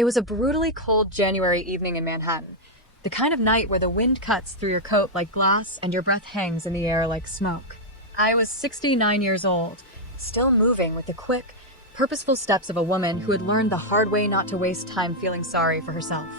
It was a brutally cold January evening in Manhattan, the kind of night where the wind cuts through your coat like glass and your breath hangs in the air like smoke. I was 69 years old, still moving with the quick, purposeful steps of a woman who had learned the hard way not to waste time feeling sorry for herself.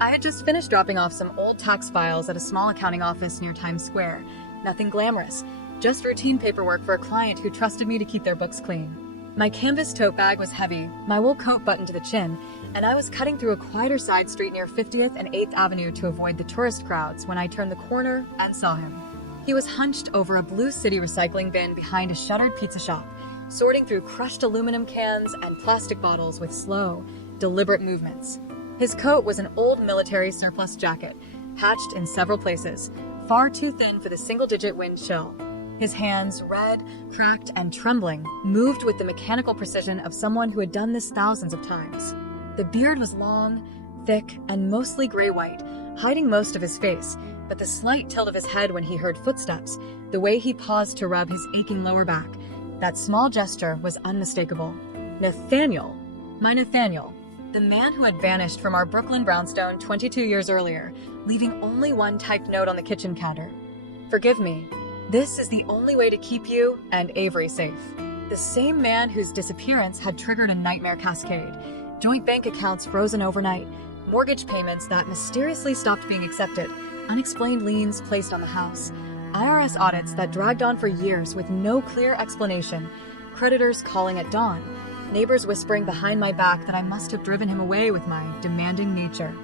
I had just finished dropping off some old tax files at a small accounting office near Times Square. Nothing glamorous, just routine paperwork for a client who trusted me to keep their books clean. My canvas tote bag was heavy, my wool coat buttoned to the chin, and I was cutting through a quieter side street near 50th and 8th Avenue to avoid the tourist crowds when I turned the corner and saw him. He was hunched over a Blue City recycling bin behind a shuttered pizza shop, sorting through crushed aluminum cans and plastic bottles with slow, deliberate movements. His coat was an old military surplus jacket, patched in several places, far too thin for the single-digit wind chill. His hands, red, cracked, and trembling, moved with the mechanical precision of someone who had done this thousands of times. The beard was long, thick, and mostly gray-white, hiding most of his face, but the slight tilt of his head when he heard footsteps, the way he paused to rub his aching lower back, that small gesture was unmistakable. Nathaniel. My Nathaniel. The man who had vanished from our Brooklyn brownstone 22 years earlier, leaving only one typed note on the kitchen counter. Forgive me. This is the only way to keep you and Avery safe. The same man whose disappearance had triggered a nightmare cascade. Joint bank accounts frozen overnight, mortgage payments that mysteriously stopped being accepted, unexplained liens placed on the house, IRS audits that dragged on for years with no clear explanation, creditors calling at dawn, neighbors whispering behind my back that I must have driven him away with my demanding nature.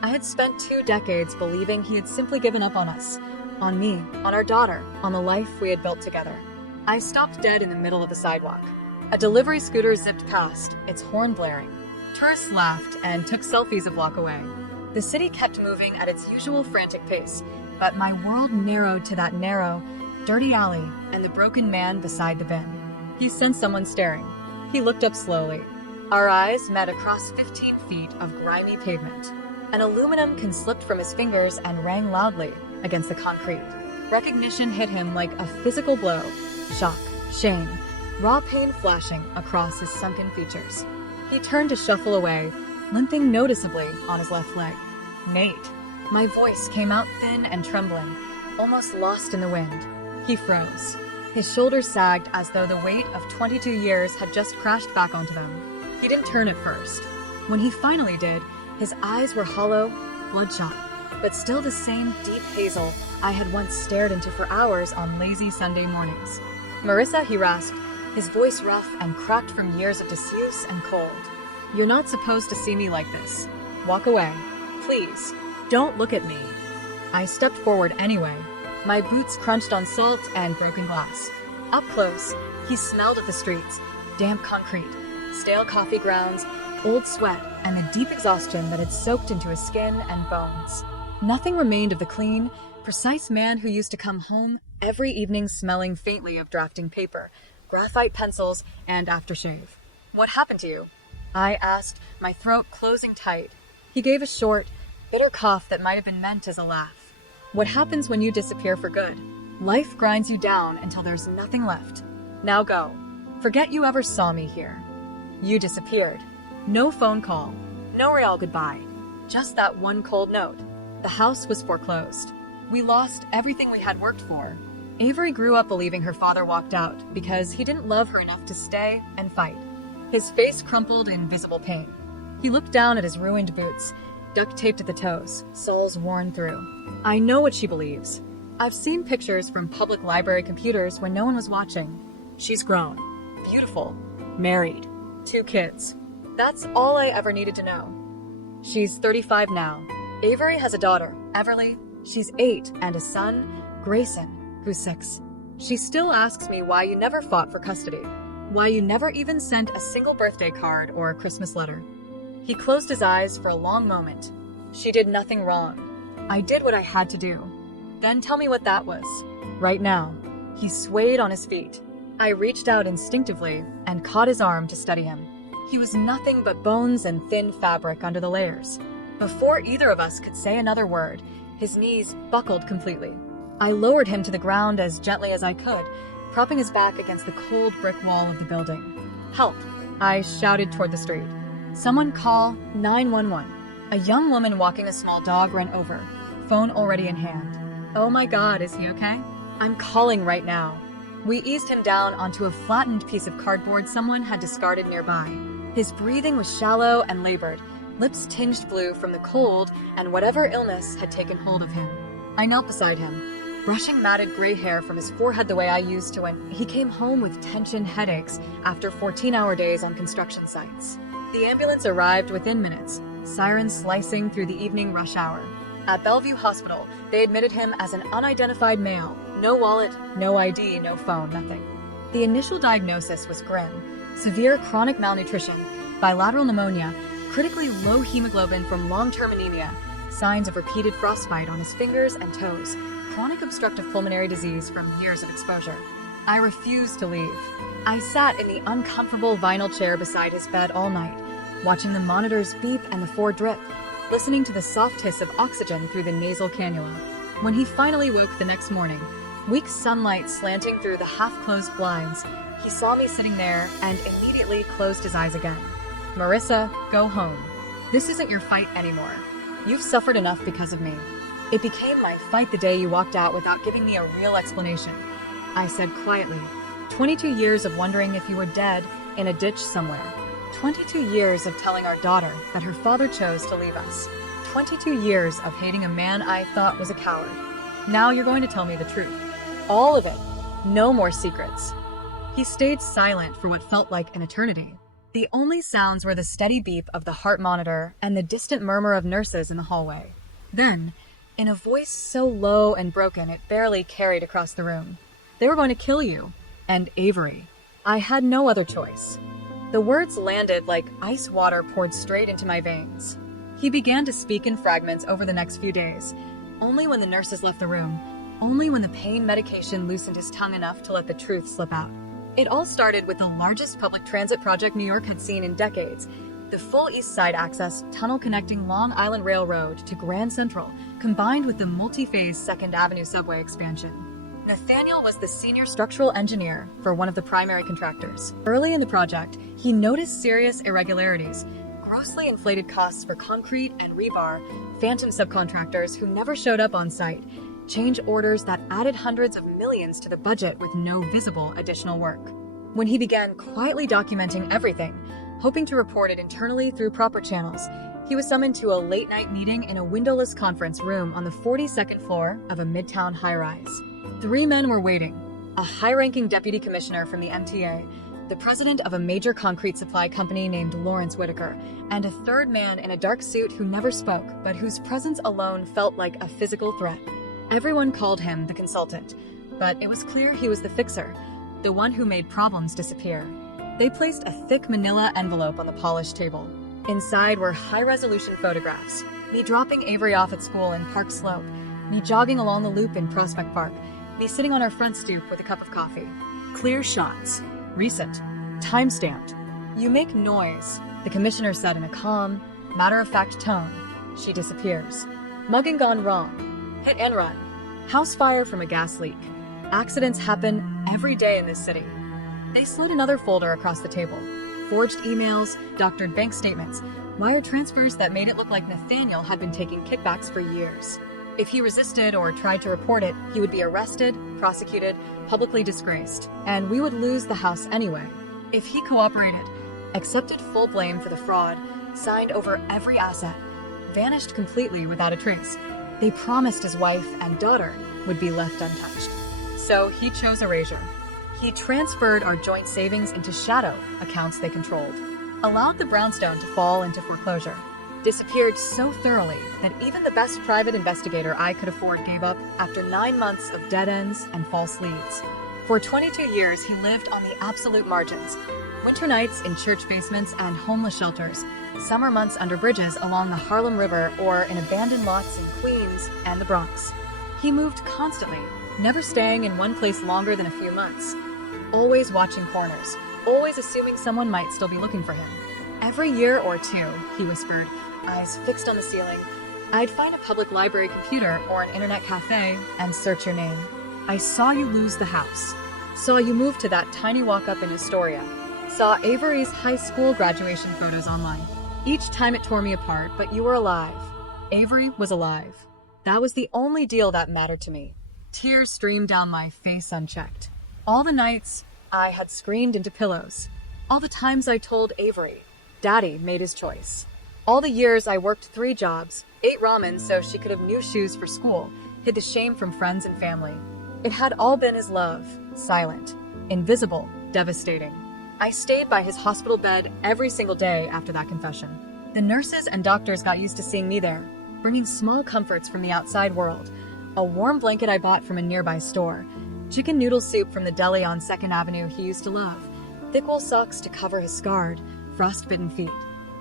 I had spent 2 decades believing he had simply given up on us. On me, on our daughter, on the life we had built together. I stopped dead in the middle of the sidewalk. A delivery scooter zipped past, its horn blaring. Tourists laughed and took selfies a block away. The city kept moving at its usual frantic pace, but my world narrowed to that narrow, dirty alley and the broken man beside the bin. He sensed someone staring. He looked up slowly. Our eyes met across 15 feet of grimy pavement. An aluminum can slipped from his fingers and rang loudly against the concrete. Recognition hit him like a physical blow. Shock, shame, raw pain flashing across his sunken features. He turned to shuffle away, limping noticeably on his left leg. Nate. My voice came out thin and trembling, almost lost in the wind. He froze. His shoulders sagged as though the weight of 22 years had just crashed back onto them. He didn't turn at first. When he finally did, his eyes were hollow, bloodshot, but still the same deep hazel I had once stared into for hours on lazy Sunday mornings. Marissa, he rasped, his voice rough and cracked from years of disuse and cold. You're not supposed to see me like this. Walk away. Please. Don't look at me. I stepped forward anyway. My boots crunched on salt and broken glass. Up close, he smelled at the streets, damp concrete, stale coffee grounds, old sweat, and the deep exhaustion that had soaked into his skin and bones. Nothing remained of the clean, precise man who used to come home every evening smelling faintly of drafting paper, graphite pencils, and aftershave. What happened to you? I asked, my throat closing tight. He gave a short, bitter cough that might have been meant as a laugh. What happens when you disappear for good? Life grinds you down until there's nothing left. Now go. Forget you ever saw me here. You disappeared. No phone call. No real goodbye. Just that one cold note. The house was foreclosed. We lost everything we had worked for. Avery grew up believing her father walked out because he didn't love her enough to stay and fight. His face crumpled in visible pain. He looked down at his ruined boots, duct taped at the toes, soles worn through. I know what she believes. I've seen pictures from public library computers when no one was watching. She's grown, beautiful, married, 2 kids. That's all I ever needed to know. She's 35 now. Avery has a daughter, Everly. She's 8, and a son, Grayson, who's 6. She still asks me why you never fought for custody, why you never even sent a single birthday card or a Christmas letter. He closed his eyes for a long moment. She did nothing wrong. I did what I had to do. Then tell me what that was. Right now. He swayed on his feet. I reached out instinctively and caught his arm to steady him. He was nothing but bones and thin fabric under the layers. Before either of us could say another word, his knees buckled completely. I lowered him to the ground as gently as I could, propping his back against the cold brick wall of the building. Help! I shouted toward the street. Someone call 911. A young woman walking a small dog ran over, phone already in hand. Oh my God, is he okay? I'm calling right now. We eased him down onto a flattened piece of cardboard someone had discarded nearby. His breathing was shallow and labored, lips tinged blue from the cold and whatever illness had taken hold of him. I knelt beside him, brushing matted gray hair from his forehead the way I used to when he came home with tension headaches after 14-hour days on construction sites. The ambulance arrived within minutes, sirens slicing through the evening rush hour. At Bellevue Hospital, they admitted him as an unidentified male. No wallet, no ID, no phone, nothing. The initial diagnosis was grim: severe chronic malnutrition, bilateral pneumonia, critically low hemoglobin from long-term anemia, signs of repeated frostbite on his fingers and toes, chronic obstructive pulmonary disease from years of exposure. I refused to leave. I sat in the uncomfortable vinyl chair beside his bed all night, watching the monitors beep and the Ford drip, listening to the soft hiss of oxygen through the nasal cannula. When he finally woke the next morning, weak sunlight slanting through the half-closed blinds, he saw me sitting there and immediately closed his eyes again. Marissa, go home. This isn't your fight anymore. You've suffered enough because of me. It became my fight the day you walked out without giving me a real explanation. I said quietly, 22 years of wondering if you were dead in a ditch somewhere. 22 years of telling our daughter that her father chose to leave us. 22 years of hating a man I thought was a coward. Now you're going to tell me the truth. All of it. No more secrets. He stayed silent for what felt like an eternity. The only sounds were the steady beep of the heart monitor and the distant murmur of nurses in the hallway. Then, in a voice so low and broken it barely carried across the room, they were going to kill you. And Avery. I had no other choice. The words landed like ice water poured straight into my veins. He began to speak in fragments over the next few days, only when the nurses left the room, only when the pain medication loosened his tongue enough to let the truth slip out. It all started with the largest public transit project New York had seen in decades, the full East Side Access tunnel connecting Long Island Railroad to Grand Central, combined with the multi-phase 2nd Avenue subway expansion. Nathaniel was the senior structural engineer for one of the primary contractors. Early in the project, he noticed serious irregularities, grossly inflated costs for concrete and rebar, phantom subcontractors who never showed up on site, change orders that added hundreds of millions to the budget with no visible additional work. When he began quietly documenting everything, hoping to report it internally through proper channels, he was summoned to a late-night meeting in a windowless conference room on the 42nd floor of a midtown high-rise. 3 men were waiting: a high-ranking deputy commissioner from the MTA, the president of a major concrete supply company named Lawrence Whitaker, and a third man in a dark suit who never spoke, but whose presence alone felt like a physical threat. Everyone called him the consultant, but it was clear he was the fixer, the one who made problems disappear. They placed a thick manila envelope on the polished table. Inside were high-resolution photographs, me dropping Avery off at school in Park Slope, me jogging along the loop in Prospect Park, me sitting on our front stoop with a cup of coffee. Clear shots. Recent. Time-stamped. You make noise, the commissioner said in a calm, matter-of-fact tone. She disappears. Mugging gone wrong. Hit and run. House fire from a gas leak. Accidents happen every day in this city. They slid another folder across the table. Forged emails, doctored bank statements, wire transfers that made it look like Nathaniel had been taking kickbacks for years. If he resisted or tried to report it, he would be arrested, prosecuted, publicly disgraced, and we would lose the house anyway. If he cooperated, accepted full blame for the fraud, signed over every asset, vanished completely without a trace, they promised his wife and daughter would be left untouched. So he chose erasure. He transferred our joint savings into shadow accounts they controlled, allowed the brownstone to fall into foreclosure, disappeared so thoroughly that even the best private investigator I could afford gave up after 9 months of dead ends and false leads. For 22 years, he lived on the absolute margins. Winter nights in church basements and homeless shelters, summer months under bridges along the Harlem River or in abandoned lots in Queens and the Bronx. He moved constantly, never staying in one place longer than a few months. Always watching corners, always assuming someone might still be looking for him. Every year or two, he whispered, eyes fixed on the ceiling, I'd find a public library computer or an internet cafe and search your name. I saw you lose the house. Saw you move to that tiny walk-up in Astoria. Saw Avery's high school graduation photos online. Each time it tore me apart, but you were alive. Avery was alive. That was the only deal that mattered to me. Tears streamed down my face unchecked. All the nights I had screamed into pillows. All the times I told Avery, Daddy made his choice. All the years I worked 3 jobs, ate ramen so she could have new shoes for school, hid the shame from friends and family. It had all been his love, silent, invisible, devastating. I stayed by his hospital bed every single day after that confession. The nurses and doctors got used to seeing me there, bringing small comforts from the outside world. A warm blanket I bought from a nearby store, chicken noodle soup from the deli on 2nd Avenue he used to love, thick wool socks to cover his scarred, frost-bitten feet.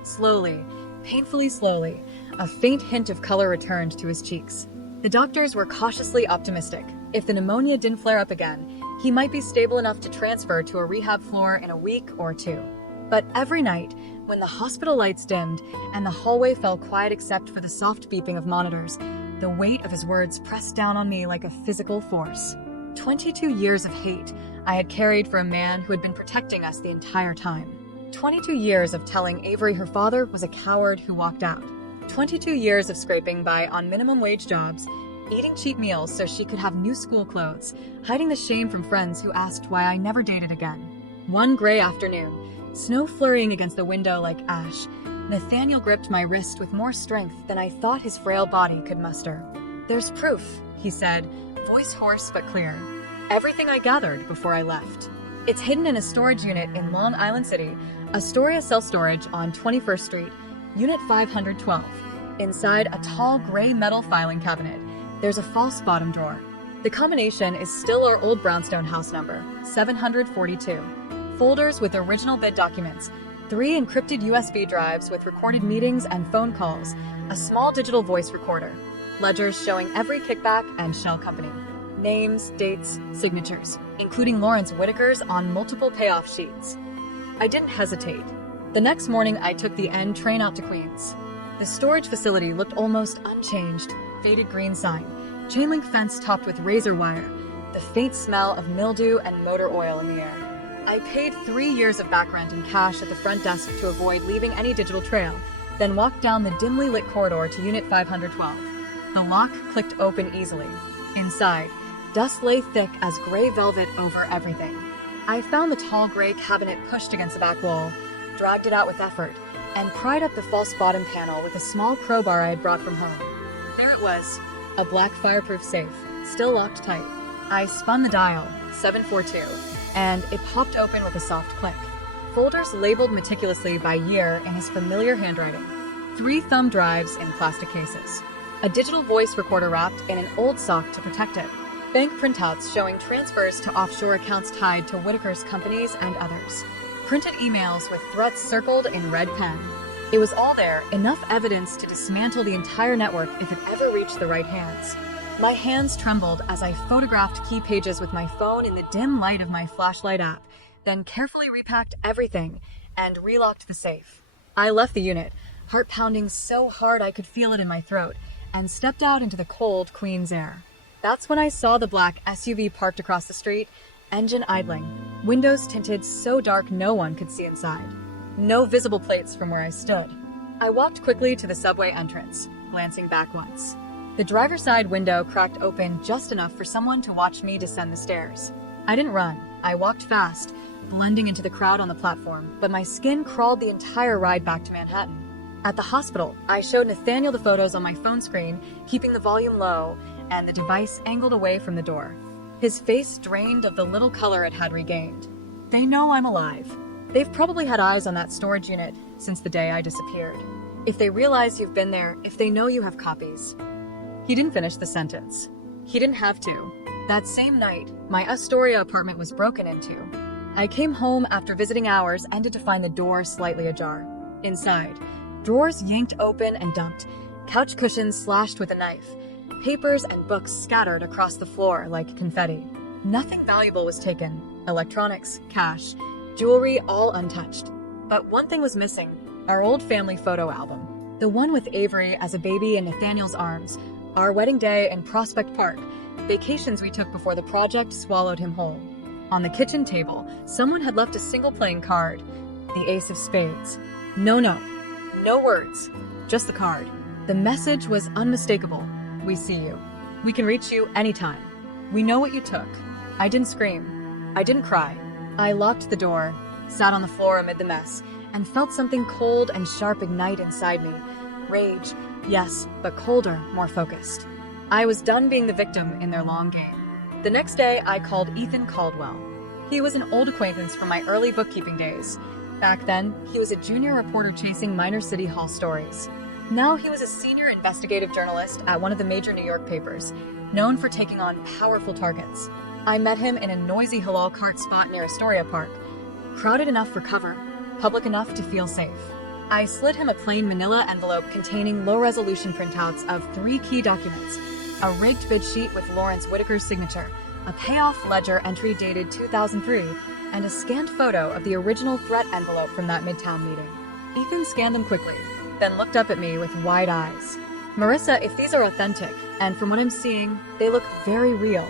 Slowly, painfully slowly, a faint hint of color returned to his cheeks. The doctors were cautiously optimistic. If the pneumonia didn't flare up again, he might be stable enough to transfer to a rehab floor in a week or 2. But every night, when the hospital lights dimmed and the hallway fell quiet except for the soft beeping of monitors, the weight of his words pressed down on me like a physical force. 22 years of hate I had carried for a man who had been protecting us the entire time. 22 years of telling Avery her father was a coward who walked out. 22 years of scraping by on minimum wage jobs, eating cheap meals so she could have new school clothes, hiding the shame from friends who asked why I never dated again. One gray afternoon, snow flurrying against the window like ash, Nathaniel gripped my wrist with more strength than I thought his frail body could muster. "There's proof," he said, voice hoarse but clear. "Everything I gathered before I left. It's hidden in a storage unit in Long Island City, Astoria Self-Storage on 21st Street, Unit 512. Inside a tall gray metal filing cabinet, there's a false bottom drawer. The combination is still our old brownstone house number, 742. Folders with original bid documents, 3 encrypted USB drives with recorded meetings and phone calls, a small digital voice recorder, ledgers showing every kickback and shell company, names, dates, signatures, including Lawrence Whitaker's on multiple payoff sheets. I didn't hesitate. The next morning, I took the N train out to Queens. The storage facility looked almost unchanged. Faded green sign, chain link fence topped with razor wire, the faint smell of mildew and motor oil in the air. I paid 3 years of back rent in cash at the front desk to avoid leaving any digital trail, then walked down the dimly lit corridor to Unit 512. The lock clicked open easily. Inside, dust lay thick as gray velvet over everything. I found the tall gray cabinet pushed against the back wall, dragged it out with effort, and pried up the false bottom panel with a small crowbar I had brought from home. There it was, a black fireproof safe, still locked tight. I spun the dial, 742, and it popped open with a soft click. Folders labeled meticulously by year in his familiar handwriting. 3 thumb drives in plastic cases. A digital voice recorder wrapped in an old sock to protect it. Bank printouts showing transfers to offshore accounts tied to Whitaker's companies and others. Printed emails with threats circled in red pen. It was all there, enough evidence to dismantle the entire network if it ever reached the right hands. My hands trembled as I photographed key pages with my phone in the dim light of my flashlight app, then carefully repacked everything and relocked the safe. I left the unit, heart pounding so hard I could feel it in my throat, and stepped out into the cold Queens air. That's when I saw the black SUV parked across the street, engine idling, windows tinted so dark no one could see inside. No visible plates from where I stood. I walked quickly to the subway entrance, glancing back once. The driver's side window cracked open just enough for someone to watch me descend the stairs. I didn't run. I walked fast, blending into the crowd on the platform, but my skin crawled the entire ride back to Manhattan. At the hospital, I showed Nathaniel the photos on my phone screen, keeping the volume low and the device angled away from the door. His face drained of the little color it had regained. They know I'm alive. They've probably had eyes on that storage unit since the day I disappeared. If they realize you've been there, if they know you have copies. He didn't finish the sentence. He didn't have to. That same night, my Astoria apartment was broken into. I came home after visiting hours, ended to find the door slightly ajar. Inside, drawers yanked open and dumped, couch cushions slashed with a knife, papers and books scattered across the floor like confetti. Nothing valuable was taken. Electronics, cash, jewelry, all untouched. But one thing was missing, our old family photo album. The one with Avery as a baby in Nathaniel's arms, our wedding day in Prospect Park, vacations we took before the project swallowed him whole. On the kitchen table, someone had left a single playing card, the Ace of Spades. No note, No words, just the card. The message was unmistakable. We see you. We can reach you anytime. We know what you took. I didn't scream. I didn't cry. I locked the door, sat on the floor amid the mess, and felt something cold and sharp ignite inside me. Rage, yes, but colder, more focused. I was done being the victim in their long game. The next day, I called Ethan Caldwell. He was an old acquaintance from my early bookkeeping days. Back then, he was a junior reporter chasing minor city hall stories. Now he was a senior investigative journalist at one of the major New York papers, known for taking on powerful targets. I met him in a noisy halal cart spot near Astoria Park, crowded enough for cover, public enough to feel safe. I slid him a plain manila envelope containing low-resolution printouts of 3 key documents: a rigged bid sheet with Lawrence Whitaker's signature, a payoff ledger entry dated 2003, and a scanned photo of the original threat envelope from that Midtown meeting. Ethan scanned them quickly, then looked up at me with wide eyes. "Marissa, if these are authentic, and from what I'm seeing, they look very real,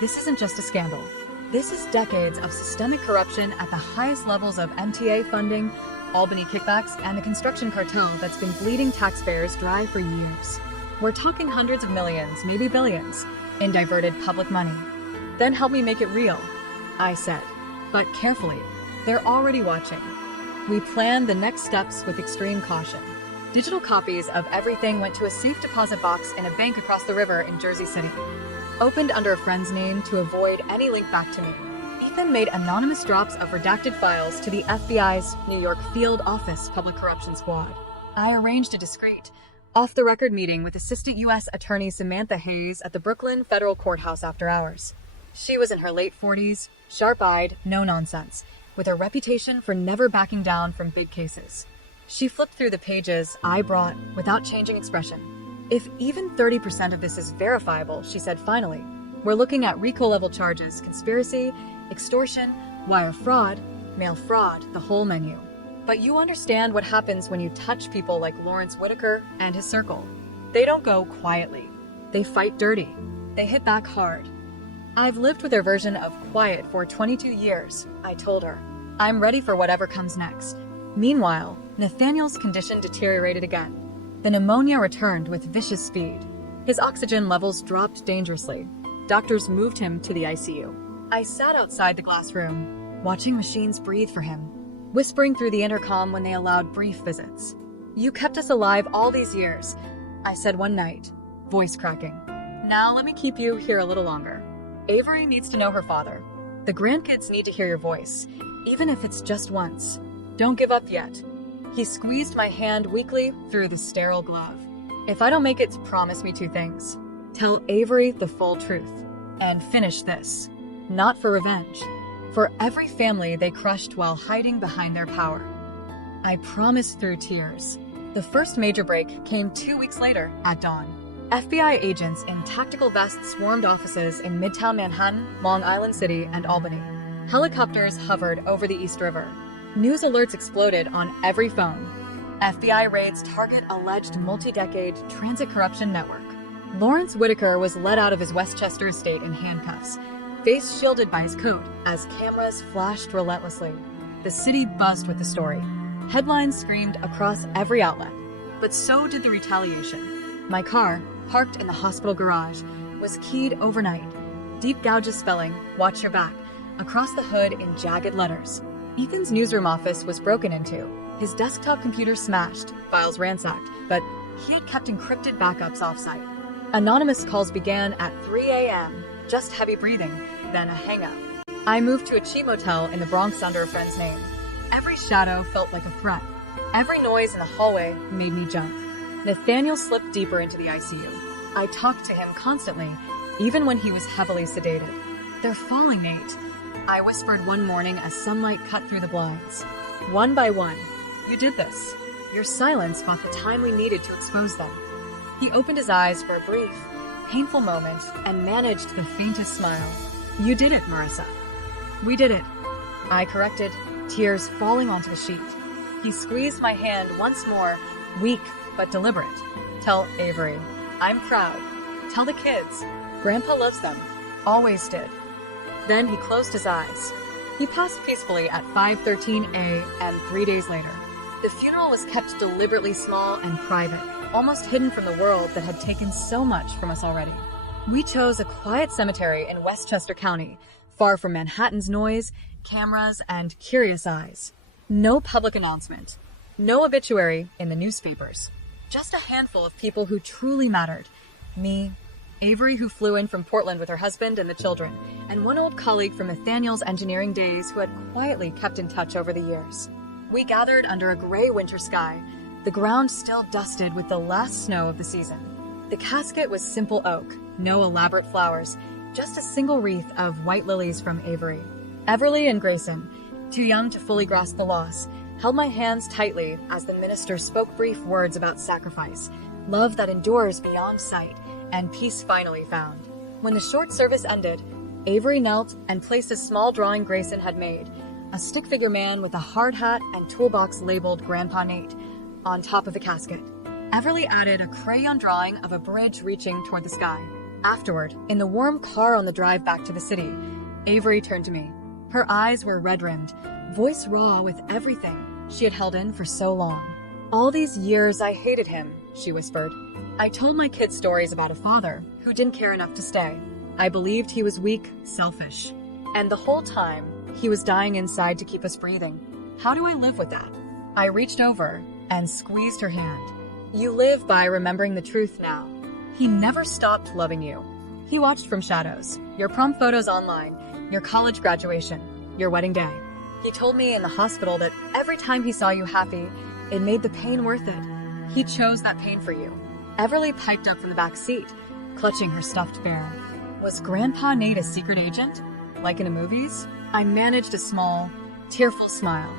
this isn't just a scandal. This is decades of systemic corruption at the highest levels of MTA funding, Albany kickbacks, and the construction cartel that's been bleeding taxpayers dry for years. We're talking hundreds of millions, maybe billions, in diverted public money. Then help me make it real," I said. But carefully, they're already watching. We planned the next steps with extreme caution. Digital copies of everything went to a safe deposit box in a bank across the river in Jersey City. Opened under a friend's name to avoid any link back to me. Ethan made anonymous drops of redacted files to the FBI's New York Field Office Public Corruption Squad. I arranged a discreet, off-the-record meeting with Assistant U.S. Attorney Samantha Hayes at the Brooklyn Federal Courthouse after hours. She was in her late 40s, sharp-eyed, no-nonsense, with a reputation for never backing down from big cases. She flipped through the pages I brought without changing expression. "If even 30% of this is verifiable," she said finally, "we're looking at RICO-level charges, conspiracy, extortion, wire fraud, mail fraud, the whole menu. But you understand what happens when you touch people like Lawrence Whitaker and his circle. They don't go quietly. They fight dirty. They hit back hard. I've lived with their version of quiet for 22 years, I told her. I'm ready for whatever comes next." Meanwhile, Nathaniel's condition deteriorated again. The pneumonia returned with vicious speed. His oxygen levels dropped dangerously. Doctors moved him to the ICU. I sat outside the glass room, watching machines breathe for him, whispering through the intercom when they allowed brief visits. "You kept us alive all these years," I said one night, voice cracking. "Now let me keep you here a little longer. Avery needs to know her father. The grandkids need to hear your voice, even if it's just once. Don't give up yet." He squeezed my hand weakly through the sterile glove. "If I don't make it, promise me 2 things. Tell Avery the full truth. And finish this. Not for revenge. For every family they crushed while hiding behind their power." I promised through tears. The first major break came 2 weeks later at dawn. FBI agents in tactical vests swarmed offices in Midtown Manhattan, Long Island City, and Albany. Helicopters hovered over the East River. News alerts exploded on every phone. FBI raids target alleged multi-decade transit corruption network. Lawrence Whitaker was led out of his Westchester estate in handcuffs, face shielded by his coat, as cameras flashed relentlessly. The city buzzed with the story. Headlines screamed across every outlet. But so did the retaliation. My car, parked in the hospital garage, was keyed overnight. Deep gouges spelling, "Watch your back," across the hood in jagged letters. Ethan's newsroom office was broken into, his desktop computer smashed, files ransacked, but he had kept encrypted backups offsite. Anonymous calls began at 3 a.m., just heavy breathing, then a hang-up. I moved to a cheap motel in the Bronx under a friend's name. Every shadow felt like a threat. Every noise in the hallway made me jump. Nathaniel slipped deeper into the ICU. I talked to him constantly, even when he was heavily sedated. "They're falling, Nate," I whispered one morning as sunlight cut through the blinds. "One by one. You did this. Your silence bought the time we needed to expose them." He opened his eyes for a brief, painful moment and managed the faintest smile. "You did it, Marissa." "We did it," I corrected, tears falling onto the sheet. He squeezed my hand once more, weak but deliberate. "Tell Avery. I'm proud. Tell the kids. Grandpa loves them. Always did." Then he closed his eyes. He passed peacefully at 5:13 a.m. 3 days later. The funeral was kept deliberately small and private, almost hidden from the world that had taken so much from us already. We chose a quiet cemetery in Westchester County, far from Manhattan's noise, cameras, and curious eyes. No public announcement. No obituary in the newspapers. Just a handful of people who truly mattered. Me, Avery, who flew in from Portland with her husband and the children, and one old colleague from Nathaniel's engineering days who had quietly kept in touch over the years. We gathered under a gray winter sky, the ground still dusted with the last snow of the season. The casket was simple oak, no elaborate flowers, just a single wreath of white lilies from Avery. Everly and Grayson, too young to fully grasp the loss, held my hands tightly as the minister spoke brief words about sacrifice, love that endures beyond sight, and peace finally found. When the short service ended, Avery knelt and placed a small drawing Grayson had made, a stick figure man with a hard hat and toolbox labeled Grandpa Nate, on top of the casket. Everly added a crayon drawing of a bridge reaching toward the sky. Afterward, in the warm car on the drive back to the city, Avery turned to me. Her eyes were red-rimmed, voice raw with everything she had held in for so long. "All these years I hated him," she whispered. "I told my kids stories about a father who didn't care enough to stay. I believed he was weak, selfish. And the whole time, he was dying inside to keep us breathing. How do I live with that?" I reached over and squeezed her hand. "You live by remembering the truth now. He never stopped loving you. He watched from shadows, your prom photos online, your college graduation, your wedding day. He told me in the hospital that every time he saw you happy, it made the pain worth it. He chose that pain for you." Everly piped up from the back seat, clutching her stuffed bear. Was Grandpa Nate a secret agent? Like in the movies? I managed a small, tearful smile.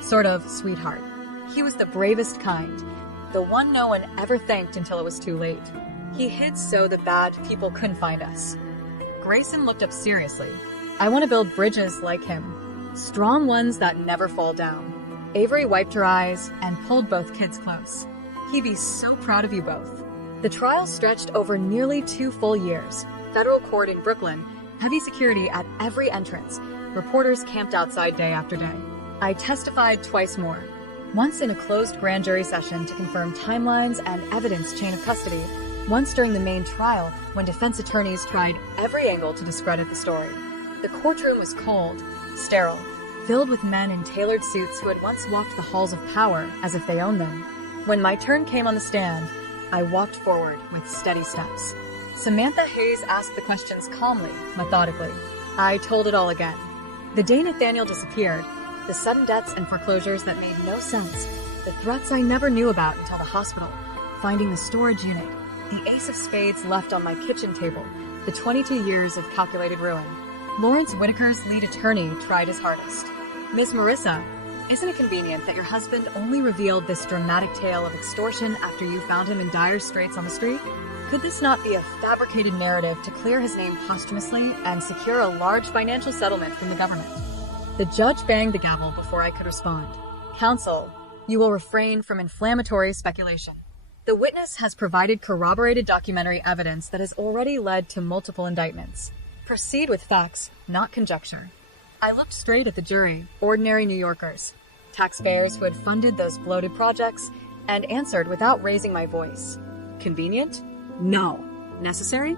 Sort of sweetheart. He was the bravest kind, the one no one ever thanked until it was too late. He hid so the bad people couldn't find us. Grayson looked up seriously. "I want to build bridges like him. Strong ones that never fall down." Avery wiped her eyes and pulled both kids close. "He'd be so proud of you both." The trial stretched over nearly 2 full years. Federal court in Brooklyn, heavy security at every entrance. Reporters camped outside day after day. I testified twice more. Once in a closed grand jury session to confirm timelines and evidence chain of custody. Once during the main trial when defense attorneys tried every angle to discredit the story. The courtroom was cold, sterile, filled with men in tailored suits who had once walked the halls of power as if they owned them. When my turn came on the stand, I walked forward with steady steps. Samantha Hayes asked the questions calmly, methodically. I told it all again. The day Nathaniel disappeared, the sudden deaths and foreclosures that made no sense, the threats I never knew about until the hospital, finding the storage unit, the ace of spades left on my kitchen table, the 22 years of calculated ruin. Lawrence Whitaker's lead attorney tried his hardest. "Ms. Marissa, isn't it convenient that your husband only revealed this dramatic tale of extortion after you found him in dire straits on the street? Could this not be a fabricated narrative to clear his name posthumously and secure a large financial settlement from the government?" The judge banged the gavel before I could respond. "Counsel, you will refrain from inflammatory speculation. The witness has provided corroborated documentary evidence that has already led to multiple indictments. Proceed with facts, not conjecture." I looked straight at the jury, ordinary New Yorkers, taxpayers who had funded those bloated projects, and answered without raising my voice. Convenient? No. Necessary?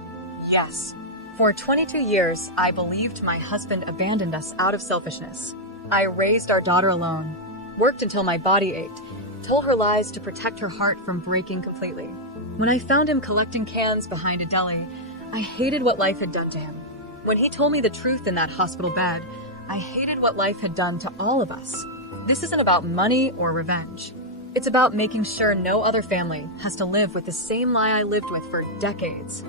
Yes. For 22 years, I believed my husband abandoned us out of selfishness. I raised our daughter alone, worked until my body ached, told her lies to protect her heart from breaking completely. When I found him collecting cans behind a deli, I hated what life had done to him. When he told me the truth in that hospital bed, I hated what life had done to all of us. This isn't about money or revenge. It's about making sure no other family has to live with the same lie I lived with for decades.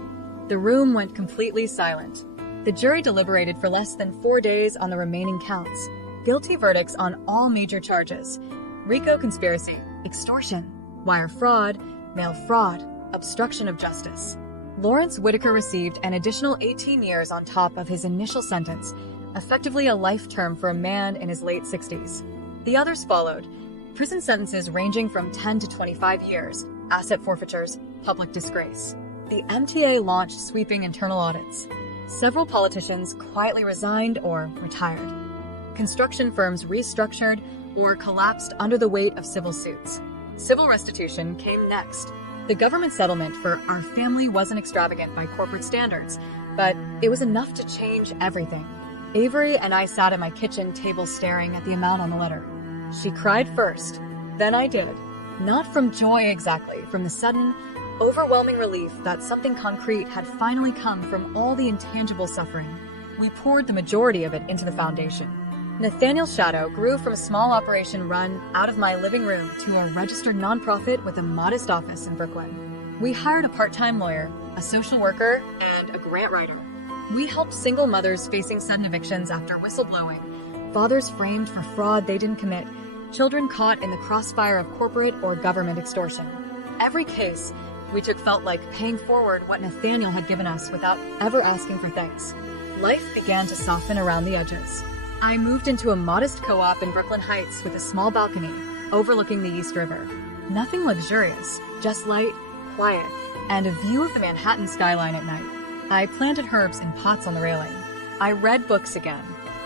The room went completely silent. The jury deliberated for less than 4 days on the remaining counts. Guilty verdicts on all major charges. RICO conspiracy, extortion, wire fraud, mail fraud, obstruction of justice. Lawrence Whitaker received an additional 18 years on top of his initial sentence, effectively a life term for a man in his late 60s. The others followed, prison sentences ranging from 10 to 25 years, asset forfeitures, public disgrace. The MTA launched sweeping internal audits. Several politicians quietly resigned or retired. Construction firms restructured or collapsed under the weight of civil suits. Civil restitution came next. The government settlement for our family wasn't extravagant by corporate standards, but it was enough to change everything. Avery and I sat at my kitchen table staring at the amount on the letter. She cried first, then I did. Not from joy exactly, from the sudden, overwhelming relief that something concrete had finally come from all the intangible suffering. We poured the majority of it into the foundation. Nathaniel's shadow grew from a small operation run out of my living room to a registered nonprofit with a modest office in Brooklyn. We hired a part-time lawyer, a social worker, and a grant writer. We helped single mothers facing sudden evictions after whistleblowing, fathers framed for fraud they didn't commit, children caught in the crossfire of corporate or government extortion. Every case we took felt like paying forward what Nathaniel had given us without ever asking for thanks. Life began to soften around the edges. I moved into a modest co-op in Brooklyn Heights with a small balcony overlooking the East River. Nothing luxurious, just light, quiet, and a view of the Manhattan skyline at night. I planted herbs in pots on the railing. I read books again.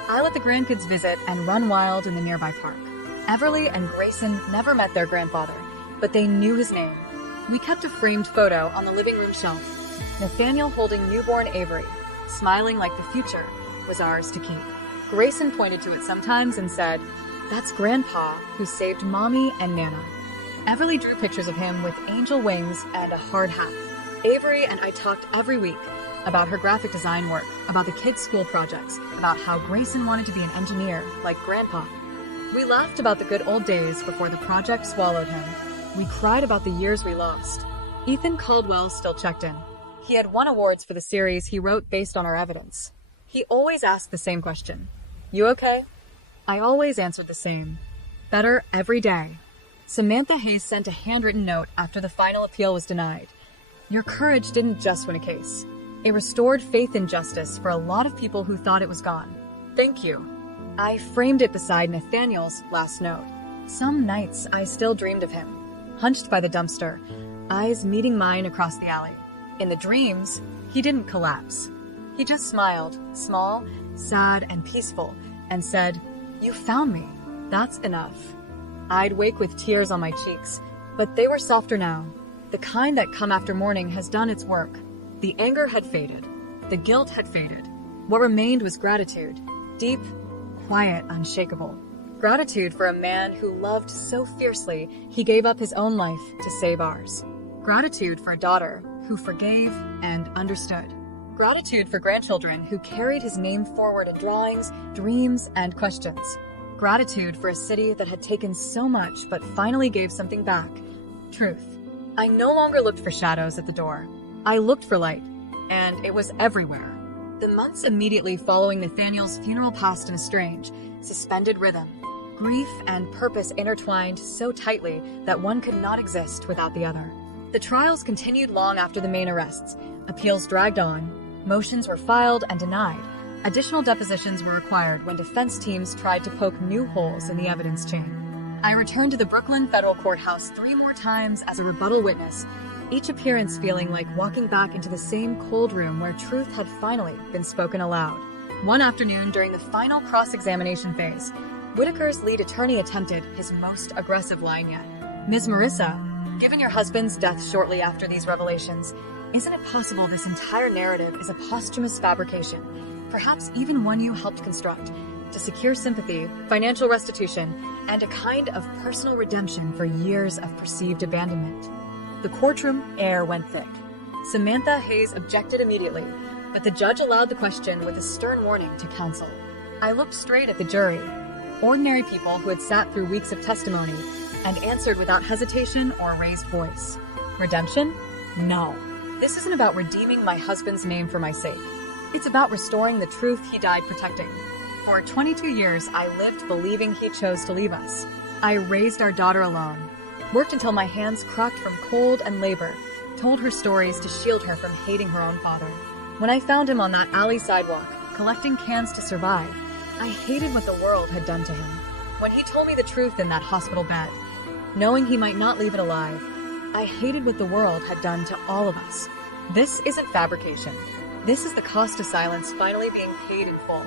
I let the grandkids visit and run wild in the nearby park. Everly and Grayson never met their grandfather, but they knew his name. We kept a framed photo on the living room shelf, Nathaniel holding newborn Avery, smiling like the future was ours to keep. Grayson pointed to it sometimes and said, "That's Grandpa who saved Mommy and Nana." Everly drew pictures of him with angel wings and a hard hat. Avery and I talked every week about her graphic design work, about the kids' school projects, about how Grayson wanted to be an engineer like Grandpa. We laughed about the good old days before the project swallowed him. We cried about the years we lost. Ethan Caldwell still checked in. He had won awards for the series he wrote based on our evidence. He always asked the same question. "You okay?" I always answered the same. Better every day. Samantha Hayes sent a handwritten note after the final appeal was denied. "Your courage didn't just win a case. It restored faith in justice for a lot of people who thought it was gone. Thank you." I framed it beside Nathaniel's last note. Some nights I still dreamed of him, hunched by the dumpster, eyes meeting mine across the alley. In the dreams, he didn't collapse. He just smiled, small, sad, and peaceful, and said, "You found me. That's enough." I'd wake with tears on my cheeks, but they were softer now. The kind that come after mourning has done its work. The anger had faded. The guilt had faded. What remained was gratitude. Deep, quiet, unshakable. Gratitude for a man who loved so fiercely he gave up his own life to save ours. Gratitude for a daughter who forgave and understood. Gratitude for grandchildren who carried his name forward in drawings, dreams, and questions. Gratitude for a city that had taken so much but finally gave something back. Truth. I no longer looked for shadows at the door. I looked for light, and it was everywhere. The months immediately following Nathaniel's funeral passed in a strange, suspended rhythm. Grief and purpose intertwined so tightly that one could not exist without the other. The trials continued long after the main arrests. Appeals dragged on. Motions were filed and denied. Additional depositions were required when defense teams tried to poke new holes in the evidence chain. I returned to the Brooklyn Federal Courthouse 3 more times as a rebuttal witness, each appearance feeling like walking back into the same cold room where truth had finally been spoken aloud. One afternoon during the final cross-examination phase, Whitaker's lead attorney attempted his most aggressive line yet. "Ms. Marissa, given your husband's death shortly after these revelations, isn't it possible this entire narrative is a posthumous fabrication, perhaps even one you helped construct, to secure sympathy, financial restitution, and a kind of personal redemption for years of perceived abandonment?" The courtroom air went thick. Samantha Hayes objected immediately, but the judge allowed the question with a stern warning to counsel. I looked straight at the jury, ordinary people who had sat through weeks of testimony and answered without hesitation or raised voice. Redemption? No. This isn't about redeeming my husband's name for my sake. It's about restoring the truth he died protecting. For 22 years, I lived believing he chose to leave us. I raised our daughter alone, worked until my hands cracked from cold and labor, told her stories to shield her from hating her own father. When I found him on that alley sidewalk, collecting cans to survive, I hated what the world had done to him. When he told me the truth in that hospital bed, knowing he might not leave it alive, I hated what the world had done to all of us. This isn't fabrication. This is the cost of silence finally being paid in full.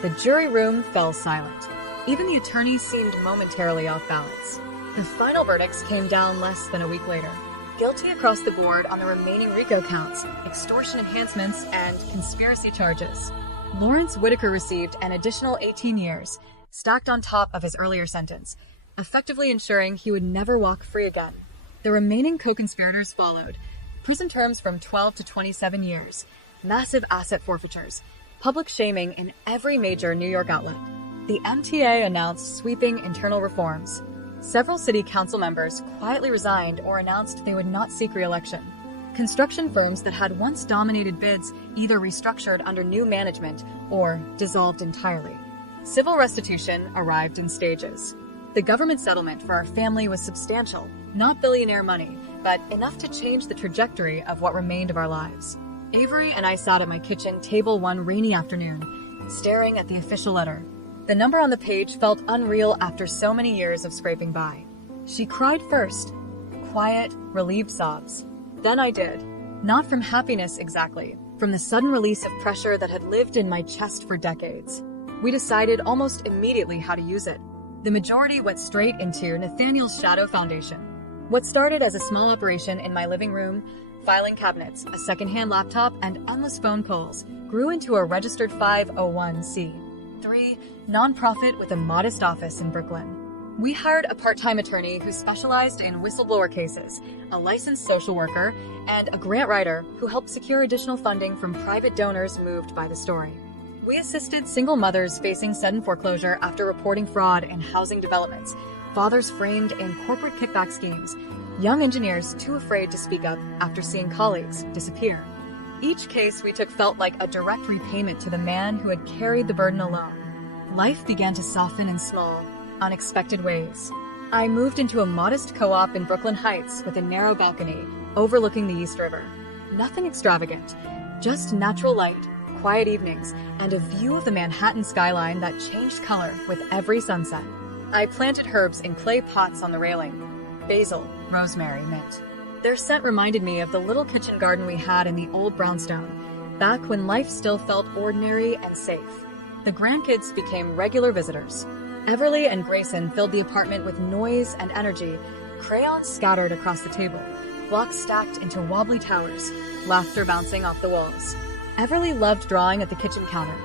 The jury room fell silent. Even the attorney seemed momentarily off balance. The final verdicts came down less than a week later. Guilty across the board on the remaining RICO counts, extortion enhancements, and conspiracy charges. Lawrence Whitaker received an additional 18 years, stacked on top of his earlier sentence, effectively ensuring he would never walk free again. The remaining co-conspirators followed. Prison terms from 12 to 27 years, massive asset forfeitures, public shaming in every major New York outlet. The MTA announced sweeping internal reforms. Several city council members quietly resigned or announced they would not seek re-election. Construction firms that had once dominated bids either restructured under new management or dissolved entirely. Civil restitution arrived in stages. The government settlement for our family was substantial, not billionaire money, but enough to change the trajectory of what remained of our lives. Avery and I sat at my kitchen table one rainy afternoon, staring at the official letter. The number on the page felt unreal after so many years of scraping by. She cried first. Quiet, relieved sobs. Then I did. Not from happiness exactly, from the sudden release of pressure that had lived in my chest for decades. We decided almost immediately how to use it. The majority went straight into Nathaniel's Shadow Foundation. What started as a small operation in my living room, filing cabinets, a secondhand laptop, and endless phone calls, grew into a registered 501c3 nonprofit with a modest office in Brooklyn. We hired a part-time attorney who specialized in whistleblower cases, a licensed social worker, and a grant writer who helped secure additional funding from private donors moved by the story. We assisted single mothers facing sudden foreclosure after reporting fraud in housing developments, fathers framed in corporate kickback schemes, young engineers too afraid to speak up after seeing colleagues disappear. Each case we took felt like a direct repayment to the man who had carried the burden alone. Life began to soften in small, unexpected ways. I moved into a modest co-op in Brooklyn Heights with a narrow balcony overlooking the East River. Nothing extravagant, just natural light, quiet evenings, and a view of the Manhattan skyline that changed color with every sunset. I planted herbs in clay pots on the railing. Basil, rosemary, mint. Their scent reminded me of the little kitchen garden we had in the old brownstone, back when life still felt ordinary and safe. The grandkids became regular visitors. Everly and Grayson filled the apartment with noise and energy, crayons scattered across the table, blocks stacked into wobbly towers, laughter bouncing off the walls. Everly loved drawing at the kitchen counter.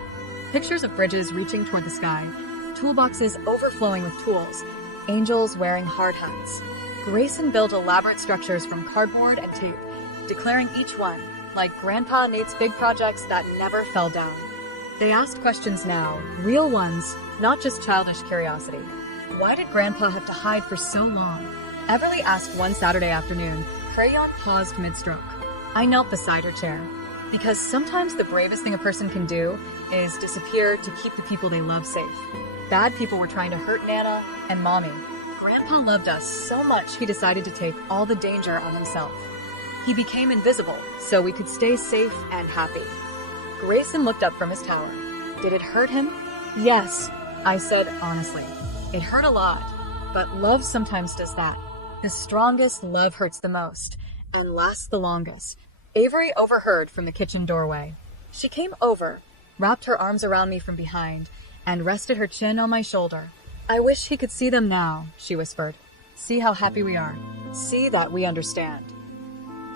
Pictures of bridges reaching toward the sky, toolboxes overflowing with tools, angels wearing hard hats. Grayson built elaborate structures from cardboard and tape, declaring each one, like Grandpa Nate's big projects that never fell down. They asked questions now, real ones, not just childish curiosity. Why did Grandpa have to hide for so long? Everly asked one Saturday afternoon. Crayon paused mid-stroke. I knelt beside her chair. Because sometimes the bravest thing a person can do is disappear to keep the people they love safe. Bad people were trying to hurt Nana and Mommy. Grandpa loved us so much he decided to take all the danger on himself. He became invisible so we could stay safe and happy. Grayson looked up from his tower. Did it hurt him? Yes, I said honestly. It hurt a lot, but love sometimes does that. The strongest love hurts the most and lasts the longest. Avery overheard from the kitchen doorway. She came over, wrapped her arms around me from behind, and rested her chin on my shoulder. I wish he could see them now, she whispered. See how happy we are. See that we understand.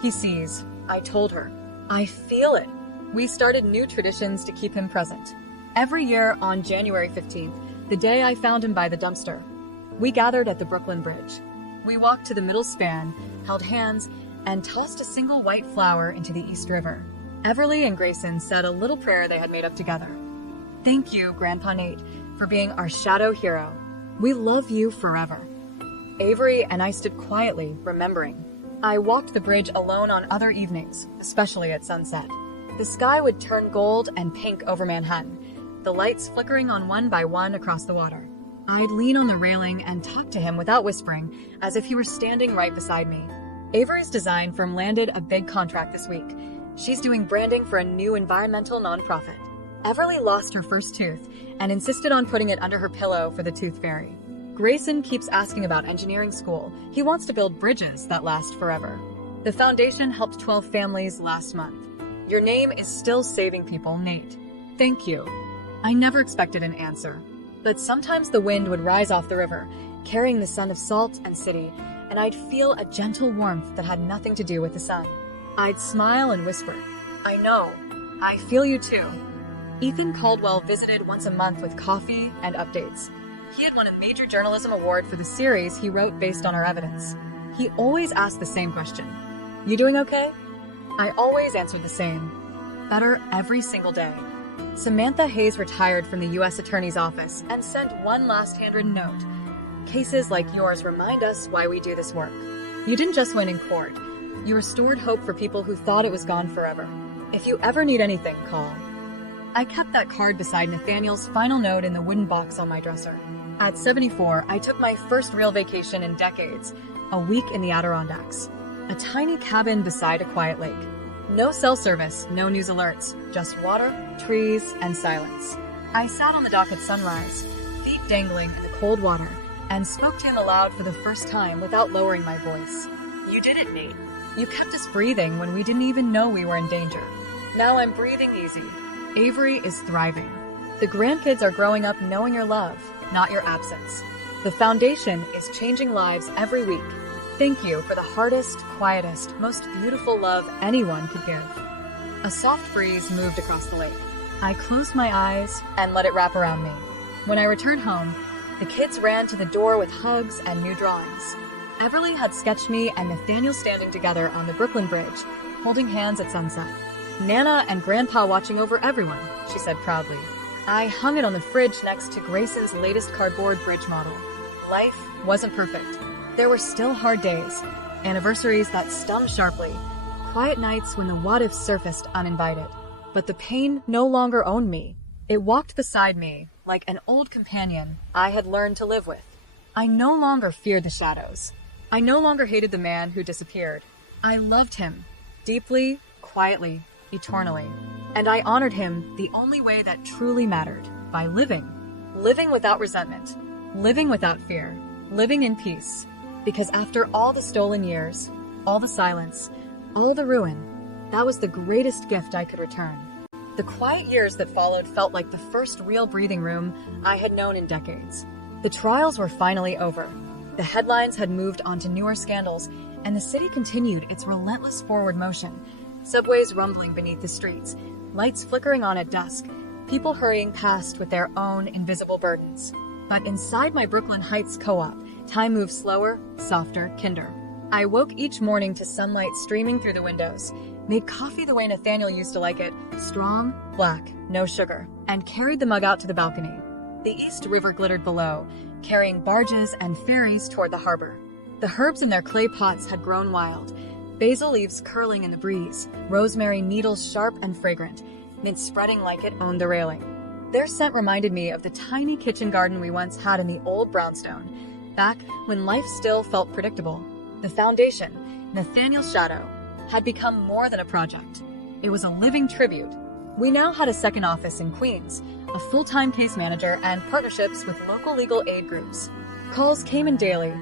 He sees, I told her. I feel it. We started new traditions to keep him present. Every year on January 15th, the day I found him by the dumpster, we gathered at the Brooklyn Bridge. We walked to the middle span, held hands, and tossed a single white flower into the East River. Everly and Grayson said a little prayer they had made up together. Thank you, Grandpa Nate, for being our shadow hero. We love you forever. Avery and I stood quietly, remembering. I walked the bridge alone on other evenings, especially at sunset. The sky would turn gold and pink over Manhattan, the lights flickering on one by one across the water. I'd lean on the railing and talk to him without whispering, as if he were standing right beside me. Avery's design firm landed a big contract this week. She's doing branding for a new environmental nonprofit. Everly lost her first tooth and insisted on putting it under her pillow for the tooth fairy. Grayson keeps asking about engineering school. He wants to build bridges that last forever. The foundation helped 12 families last month. Your name is still saving people, Nate. Thank you. I never expected an answer. But sometimes the wind would rise off the river, carrying the scent of salt and city, and I'd feel a gentle warmth that had nothing to do with the sun. I'd smile and whisper, "I know. I feel you too." Ethan Caldwell visited once a month with coffee and updates. He had won a major journalism award for the series he wrote based on our evidence. He always asked the same question, "You doing okay?" I always answered the same, "Better every single day." Samantha Hayes retired from the U.S. Attorney's Office and sent one last handwritten note. "Cases like yours remind us why we do this work. You didn't just win in court. You restored hope for people who thought it was gone forever. If you ever need anything, call." I kept that card beside Nathaniel's final note in the wooden box on my dresser. At 74, I took my first real vacation in decades, a week in the Adirondacks. A tiny cabin beside a quiet lake. No cell service, no news alerts, just water, trees, and silence. I sat on the dock at sunrise, feet dangling in the cold water, and spoke to him aloud for the first time without lowering my voice. "You did it, Nate. You kept us breathing when we didn't even know we were in danger. Now I'm breathing easy. Avery is thriving. The grandkids are growing up knowing your love, not your absence. The foundation is changing lives every week. Thank you for the hardest, quietest, most beautiful love anyone could give." A soft breeze moved across the lake. I closed my eyes and let it wrap around me. When I returned home, the kids ran to the door with hugs and new drawings. Everly had sketched me and Nathaniel standing together on the Brooklyn Bridge, holding hands at sunset. "Nana and Grandpa watching over everyone," she said proudly. I hung it on the fridge next to Grayson's latest cardboard bridge model. Life wasn't perfect. There were still hard days, anniversaries that stung sharply, quiet nights when the what-ifs surfaced uninvited. But the pain no longer owned me. It walked beside me like an old companion I had learned to live with. I no longer feared the shadows. I no longer hated the man who disappeared. I loved him, deeply, quietly, eternally. And I honored him the only way that truly mattered, by living. Living without resentment. Living without fear. Living in peace. Because after all the stolen years, all the silence, all the ruin, that was the greatest gift I could return. The quiet years that followed felt like the first real breathing room I had known in decades. The trials were finally over. The headlines had moved on to newer scandals, and the city continued its relentless forward motion. Subways rumbling beneath the streets, lights flickering on at dusk, people hurrying past with their own invisible burdens. But inside my Brooklyn Heights co-op, time moved slower, softer, kinder. I woke each morning to sunlight streaming through the windows, made coffee the way Nathaniel used to like it, strong, black, no sugar, and carried the mug out to the balcony. The East River glittered below, carrying barges and ferries toward the harbor. The herbs in their clay pots had grown wild, basil leaves curling in the breeze, rosemary needles sharp and fragrant, mint spreading like it owned the railing. Their scent reminded me of the tiny kitchen garden we once had in the old brownstone, back when life still felt predictable. The foundation, Nathaniel's shadow, had become more than a project. It was a living tribute. We now had a second office in Queens, a full-time case manager, and partnerships with local legal aid groups. Calls came in daily.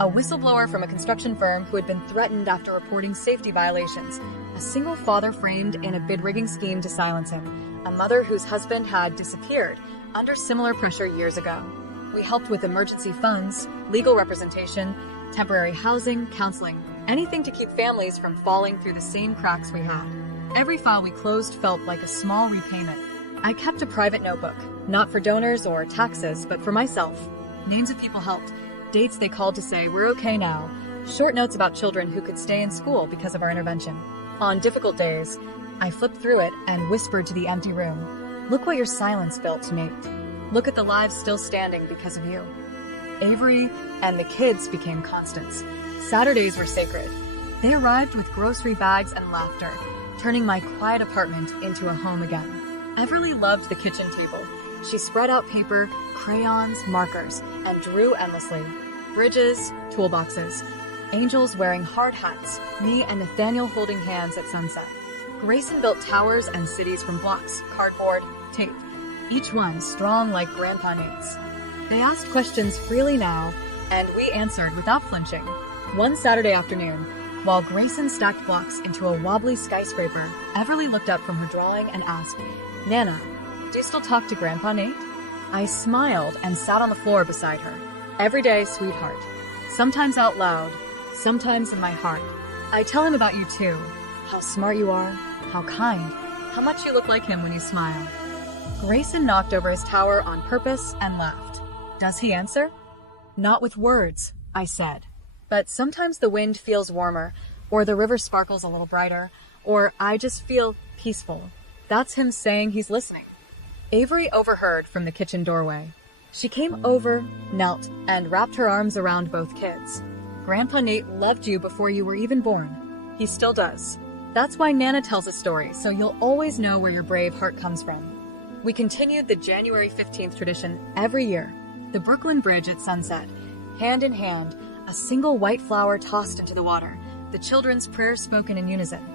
A whistleblower from a construction firm who had been threatened after reporting safety violations, a single father framed in a bid-rigging scheme to silence him, a mother whose husband had disappeared under similar pressure years ago. We helped with emergency funds, legal representation, temporary housing, counseling, anything to keep families from falling through the same cracks we had. Every file we closed felt like a small repayment. I kept a private notebook, not for donors or taxes, but for myself. Names of people helped, dates they called to say we're okay now, short notes about children who could stay in school because of our intervention. On difficult days, I flipped through it and whispered to the empty room, "Look what your silence built, Nate. Look at the lives still standing because of you." Avery and the kids became constants. Saturdays were sacred. They arrived with grocery bags and laughter, turning my quiet apartment into a home again. Everly loved the kitchen table. She spread out paper, crayons, markers, and drew endlessly. Bridges, toolboxes, angels wearing hard hats, me and Nathaniel holding hands at sunset. Grayson built towers and cities from blocks, cardboard, tape, each one strong like Grandpa Nate's. They asked questions freely now, and we answered without flinching. One Saturday afternoon, while Grayson stacked blocks into a wobbly skyscraper, Everly looked up from her drawing and asked, "Nana, do you still talk to Grandpa Nate?" I smiled and sat on the floor beside her. Everyday sweetheart. Sometimes out loud, sometimes in my heart. I tell him about you too. How smart you are, how kind, how much you look like him when you smile. Grayson knocked over his tower on purpose and laughed. Does he answer? Not with words, I said. But sometimes the wind feels warmer, or the river sparkles a little brighter, or I just feel peaceful. That's him saying he's listening. Avery overheard from the kitchen doorway. She came over, knelt, and wrapped her arms around both kids. Grandpa Nate loved you before you were even born. He still does. That's why Nana tells a story, so you'll always know where your brave heart comes from. We continued the January 15th tradition every year. The Brooklyn Bridge at sunset, hand in hand, a single white flower tossed into the water, the children's prayers spoken in unison.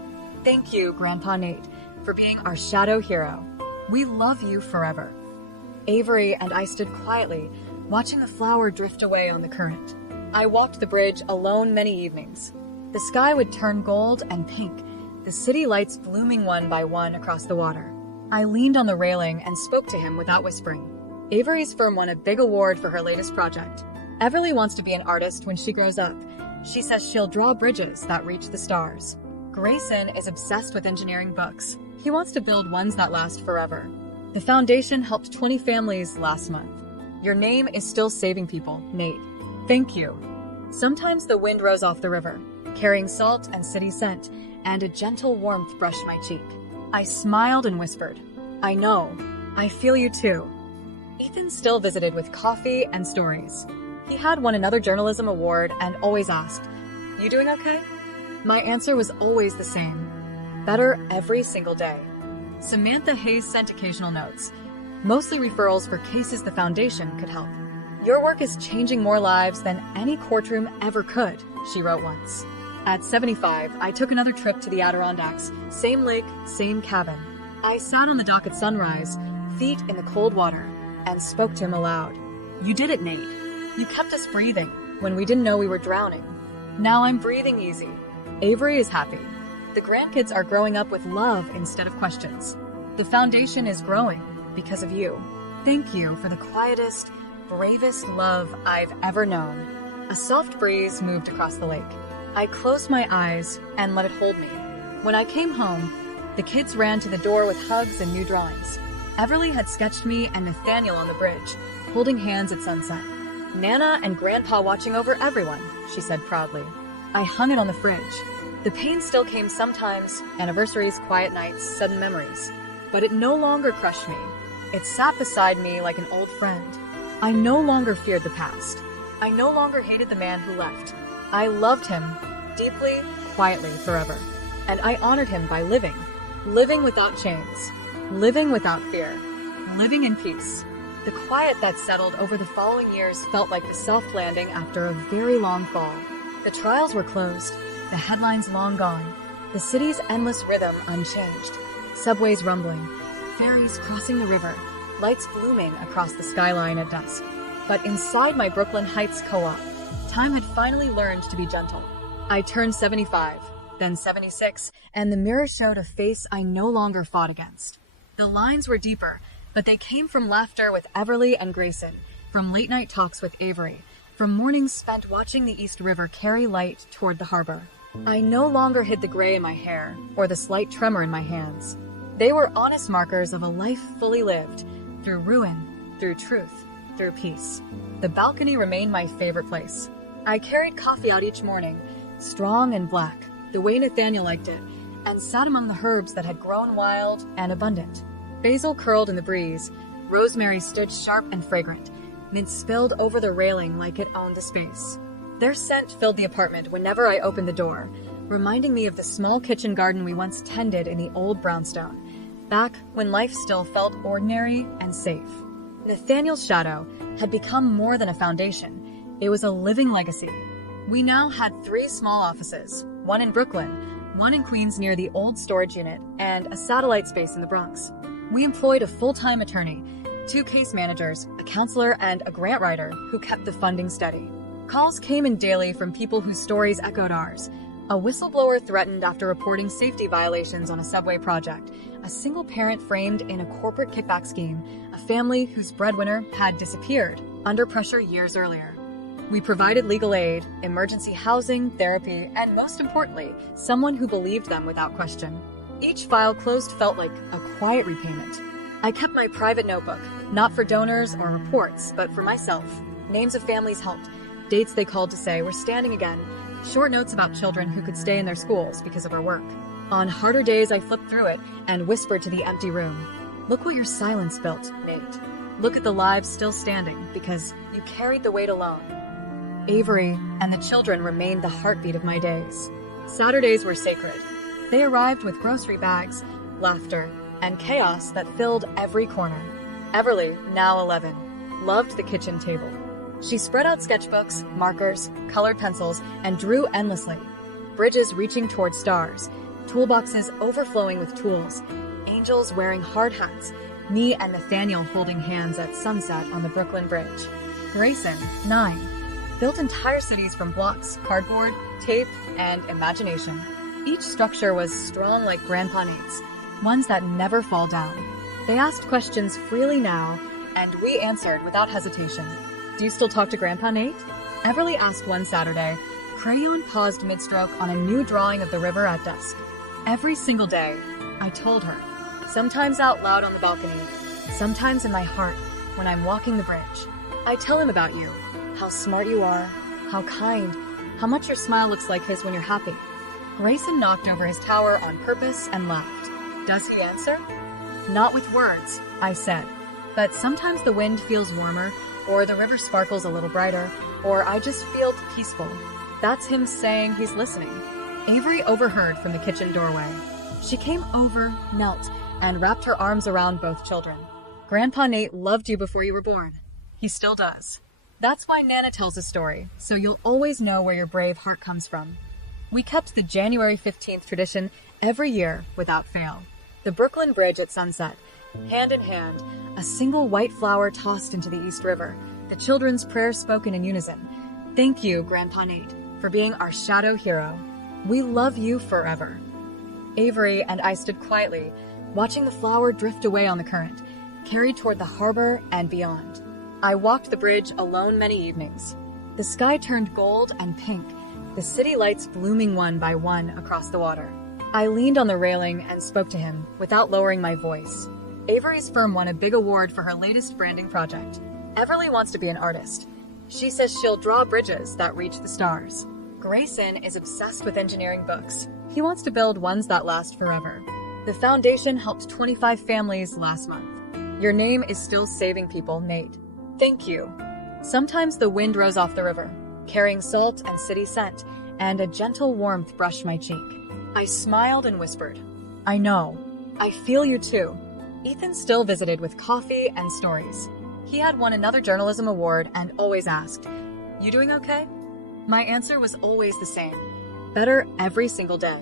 Thank you, Grandpa Nate, for being our shadow hero. We love you forever. Avery and I stood quietly, watching the flower drift away on the current. I walked the bridge alone many evenings. The sky would turn gold and pink, the city lights blooming one by one across the water. I leaned on the railing and spoke to him without whispering. Avery's firm won a big award for her latest project. Everly wants to be an artist when she grows up. She says she'll draw bridges that reach the stars. Grayson is obsessed with engineering books. He wants to build ones that last forever. The foundation helped 20 families last month. Your name is still saving people, Nate. Thank you. Sometimes the wind rose off the river, carrying salt and city scent, and a gentle warmth brushed my cheek. I smiled and whispered, I know. I feel you too. Ethan still visited with coffee and stories. He had won another journalism award and always asked, You doing okay? My answer was always the same. Better every single day. Samantha Hayes sent occasional notes, mostly referrals for cases the foundation could help. Your work is changing more lives than any courtroom ever could, she wrote once. At 75, I took another trip to the Adirondacks, same lake, same cabin. I sat on the dock at sunrise, feet in the cold water, and spoke to him aloud. You did it, Nate. You kept us breathing when we didn't know we were drowning. Now I'm breathing easy. Avery is happy. The grandkids are growing up with love instead of questions. The foundation is growing because of you. Thank you for the quietest, bravest love I've ever known. A soft breeze moved across the lake. I closed my eyes and let it hold me. When I came home, the kids ran to the door with hugs and new drawings. Everly had sketched me and Nathaniel on the bridge, holding hands at sunset. Nana and Grandpa watching over everyone, she said proudly. I hung it on the fridge. The pain still came sometimes, anniversaries, quiet nights, sudden memories. But it no longer crushed me. It sat beside me like an old friend. I no longer feared the past. I no longer hated the man who left. I loved him, deeply, quietly, forever. And I honored him by living without chains, living without fear, living in peace. The quiet that settled over the following years felt like the soft landing after a very long fall. The trials were closed, the headlines long gone, the city's endless rhythm unchanged, subways rumbling, ferries crossing the river, lights blooming across the skyline at dusk. But inside my Brooklyn Heights co-op, time had finally learned to be gentle. I turned 75, then 76, and the mirror showed a face I no longer fought against. The lines were deeper, but they came from laughter with Everly and Grayson, from late-night talks with Avery, from mornings spent watching the East River carry light toward the harbor. I no longer hid the gray in my hair or the slight tremor in my hands. They were honest markers of a life fully lived, through ruin, through truth, through peace. The balcony remained my favorite place. I carried coffee out each morning, strong and black, the way Nathaniel liked it, and sat among the herbs that had grown wild and abundant. Basil curled in the breeze, rosemary stood sharp and fragrant, mint spilled over the railing like it owned the space. Their scent filled the apartment whenever I opened the door, reminding me of the small kitchen garden we once tended in the old brownstone, back when life still felt ordinary and safe. Nathaniel's shadow had become more than a foundation. It was a living legacy. We now had 3 small offices, one in Brooklyn, one in Queens near the old storage unit, and a satellite space in the Bronx. We employed a full-time attorney, 2 case managers, a counselor, and a grant writer who kept the funding steady. Calls came in daily from people whose stories echoed ours, A whistleblower threatened after reporting safety violations on a subway project. A single parent framed in a corporate kickback scheme. A family whose breadwinner had disappeared under pressure years earlier. We provided legal aid, emergency housing, therapy, and most importantly, someone who believed them without question. Each file closed felt like a quiet repayment. I kept my private notebook, not for donors or reports, but for myself. Names of families helped. Dates they called to say we're standing again. Short notes about children who could stay in their schools because of our work. On harder days, I flipped through it and whispered to the empty room, "Look what your silence built, Nate. Look at the lives still standing because you carried the weight alone." Avery and the children remained the heartbeat of my days. Saturdays were sacred. They arrived with grocery bags, laughter, and chaos that filled every corner. Everly, now 11, loved the kitchen table. She spread out sketchbooks, markers, colored pencils, and drew endlessly. Bridges reaching toward stars, toolboxes overflowing with tools, angels wearing hard hats, me and Nathaniel holding hands at sunset on the Brooklyn Bridge. Grayson, 9, built entire cities from blocks, cardboard, tape, and imagination. Each structure was strong like Grandpa Nate's, ones that never fall down. They asked questions freely now, and we answered without hesitation. "Do you still talk to Grandpa Nate?" Everly asked one Saturday. Crayon paused mid-stroke on a new drawing of the river at dusk. Every single day, I told her, sometimes out loud on the balcony, sometimes in my heart when I'm walking the bridge. I tell him about you, how smart you are, how kind, how much your smile looks like his when you're happy. Grayson knocked over his tower on purpose and laughed. Does he answer? Not with words, I said, but sometimes the wind feels warmer, or the river sparkles a little brighter, or I just feel peaceful. That's him saying he's listening. Avery overheard from the kitchen doorway. She came over, knelt, and wrapped her arms around both children. "Grandpa Nate loved you before you were born. He still does. That's why Nana tells a story, so you'll always know where your brave heart comes from." We kept the January 15th tradition every year without fail. The Brooklyn Bridge at sunset, hand in hand, a single white flower tossed into the East River, the children's prayers spoken in unison. Thank you, Grandpa Nate, for being our shadow hero. We love you forever. Avery and I stood quietly, watching the flower drift away on the current, carried toward the harbor and beyond. I walked the bridge alone many evenings. The sky turned gold and pink, the city lights blooming one by one across the water. I leaned on the railing and spoke to him without lowering my voice. Avery's firm won a big award for her latest branding project. Everly wants to be an artist. She says she'll draw bridges that reach the stars. Grayson is obsessed with engineering books. He wants to build ones that last forever. The foundation helped 25 families last month. Your name is still saving people, Nate. Thank you. Sometimes the wind rose off the river, carrying salt and city scent, and a gentle warmth brushed my cheek. I smiled and whispered, "I know. I feel you too." Ethan still visited with coffee and stories. He had won another journalism award and always asked, "You doing okay?" My answer was always the same. Better every single day.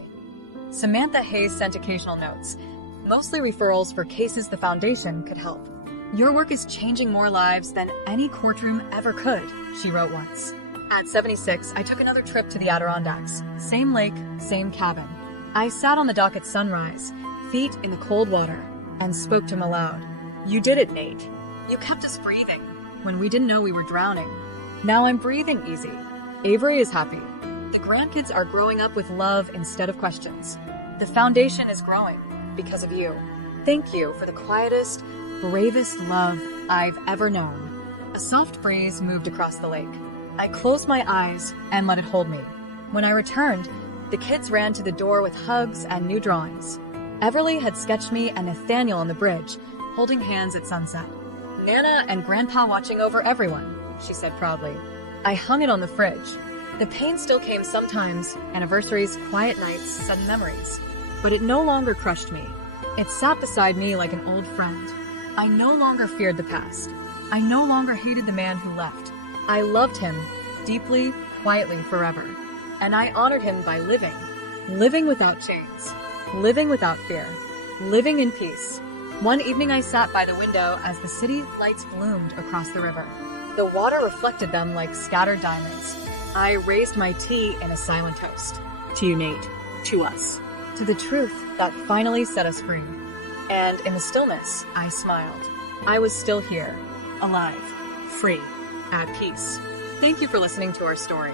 Samantha Hayes sent occasional notes, mostly referrals for cases the foundation could help. "Your work is changing more lives than any courtroom ever could," she wrote once. At 76, I took another trip to the Adirondacks. Same lake, same cabin. I sat on the dock at sunrise, feet in the cold water, and spoke to him aloud. "You did it, Nate. You kept us breathing when we didn't know we were drowning. Now I'm breathing easy. Avery is happy. The grandkids are growing up with love instead of questions. The foundation is growing because of you. Thank you for the quietest, bravest love I've ever known." A soft breeze moved across the lake. I closed my eyes and let it hold me. When I returned, the kids ran to the door with hugs and new drawings. Everly had sketched me and Nathaniel on the bridge, holding hands at sunset. "Nana and Grandpa watching over everyone," she said proudly. I hung it on the fridge. The pain still came sometimes, anniversaries, quiet nights, sudden memories. But it no longer crushed me. It sat beside me like an old friend. I no longer feared the past. I no longer hated the man who left. I loved him, deeply, quietly, forever. And I honored him by living. Living without chains. Living without fear. Living in peace. One evening I sat by the window as the city lights bloomed across the river. The water reflected them like scattered diamonds. I raised my tea in a silent toast. To you, Nate. To us. To the truth that finally set us free. And in the stillness, I smiled. I was still here, Alive. Free. At peace. Thank you for listening to our story.